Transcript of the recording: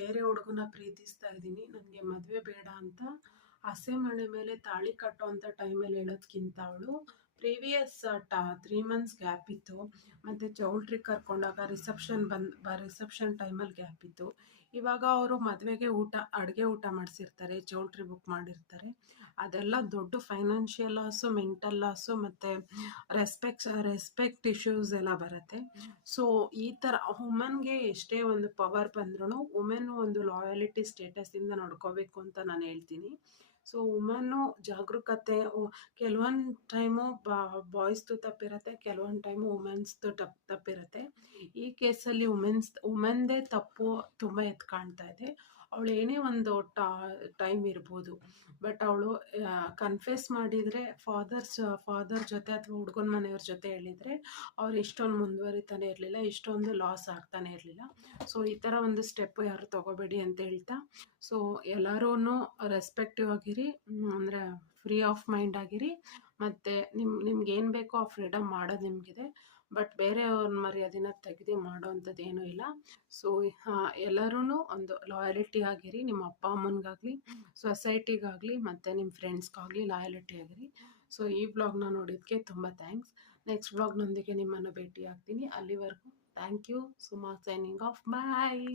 ಬೇರೆ ಹುಡುಗನ ಪ್ರೀತಿಸ್ತಾ ಇದ್ದೀನಿ, ನನಗೆ ಮದುವೆ ಬೇಡ ಅಂತ ಹಸೆಮಣೆ ಮೇಲೆ ತಾಳಿ ಕಟ್ಟೋಂಥ ಟೈಮಲ್ಲಿ ಹೇಳೋದ್ಕಿಂತ ಅವಳು ಪ್ರೀವಿಯಸ್ 3 ಮಂತ್ಸ್ ಗ್ಯಾಪ್ ಇತ್ತು. ಮತ್ತು ಚೌಲ್ಟ್ರಿಗೆ ಕರ್ಕೊಂಡಾಗ ರಿಸೆಪ್ಷನ್ ಟೈಮಲ್ಲಿ ಗ್ಯಾಪ್ ಇತ್ತು. ಇವಾಗ ಅವರು ಮದುವೆಗೆ ಅಡುಗೆ ಊಟ ಮಾಡಿಸಿರ್ತಾರೆ, ಚೌಲ್ಟ್ರಿ ಬುಕ್ ಮಾಡಿರ್ತಾರೆ. ಅದೆಲ್ಲ ದೊಡ್ಡ ಫೈನಾನ್ಷಿಯಲ್ ಲಾಸು, ಮೆಂಟಲ್ ಲಾಸು ಮತ್ತು ರೆಸ್ಪೆಕ್ಟ್ ಇಶ್ಯೂಸ್ ಎಲ್ಲ ಬರುತ್ತೆ. ಸೊ ಈ ಥರ ವುಮನ್ಗೆ ಎಷ್ಟೇ ಒಂದು ಪವರ್ ಬಂದ್ರೂ ವುಮೆನ್ ಒಂದು ಲಾಯಾಲಿಟಿ ಸ್ಟೇಟಸಿಂದ ನಡ್ಕೋಬೇಕು ಅಂತ ನಾನು ಹೇಳ್ತೀನಿ. ಸೊ ವುಮನ್ನು ಜಾಗರೂಕತೆ ಕೆಲವೊಂದು ಟೈಮು ಬಾಯ್ಸ್ದು ತಪ್ಪಿರುತ್ತೆ, ಕೆಲವೊಂದು ಟೈಮು ವುಮೆನ್ಸ್ದು ತಪ್ಪಿರುತ್ತೆ. ಈ ಕೇಸಲ್ಲಿ ವುಮೆನ್ದೇ ತಪ್ಪು ತುಂಬ ಎದ್ದು ಕಾಣ್ತಾ ಇದೆ. ಅವಳು ಏನೇ ಒಂದು ಟೈಮ್ ಇರ್ಬೋದು, ಬಟ್ ಅವಳು ಕನ್ಫೆಸ್ ಮಾಡಿದರೆ ಫಾದರ್ ಜೊತೆ ಅಥವಾ ಹುಡುಗನ ಮನೆಯವ್ರ ಜೊತೆ ಹೇಳಿದರೆ ಅವ್ರು ಇಷ್ಟೊಂದು ಮುಂದುವರಿತಾನೆ ಇರಲಿಲ್ಲ, ಇಷ್ಟೊಂದು ಲಾಸ್ ಆಗ್ತಾನೆ ಇರಲಿಲ್ಲ. ಸೊ ಈ ಥರ ಒಂದು ಸ್ಟೆಪ್ ಯಾರು ತೊಗೋಬೇಡಿ ಅಂತ ಹೇಳ್ತಾ, ಸೊ ಎಲ್ಲರೂ ರೆಸ್ಪೆಕ್ಟಿವ್ ಆಗಿರಿ, ಅಂದರೆ ಫ್ರೀ ಆಫ್ ಮೈಂಡ್ ಆಗಿರಿ. ಮತ್ತು ನಿಮ್ಗೆ ಏನು ಬೇಕೋ ಆ ಫ್ರೀಡಮ್ ಮಾಡೋದು ನಿಮಗಿದೆ. ಬಟ್ ಬೇರೆಯವ್ರ ಮರ್ಯಾದೆನ ತೆಗೆದು ಮಾಡೋ ಅಂಥದ್ದು ಏನೂ ಇಲ್ಲ. ಸೊ ಎಲ್ಲರೂ ಒಂದು ಲಾಯಾಲಿಟಿ ಆಗಿರಿ, ನಿಮ್ಮ ಅಪ್ಪ ಅಮ್ಮನಿಗಾಗಲಿ, ಸೊಸೈಟಿಗಾಗಲಿ ಮತ್ತು ನಿಮ್ಮ ಫ್ರೆಂಡ್ಸ್ಗಾಗಲಿ ಲಾಯಾಲಿಟಿ ಆಗಿರಿ. ಸೊ ಈ ವ್ಲಾಗ್ನ ನೋಡೋದಕ್ಕೆ ತುಂಬ ಥ್ಯಾಂಕ್ಸ್. ನೆಕ್ಸ್ಟ್ ವ್ಲಾಗ್ನೊಂದಿಗೆ ನಿಮ್ಮನ್ನು ಭೇಟಿ ಆಗ್ತೀನಿ. ಅಲ್ಲಿವರೆಗೂ thank you. Suma signing off. Bye.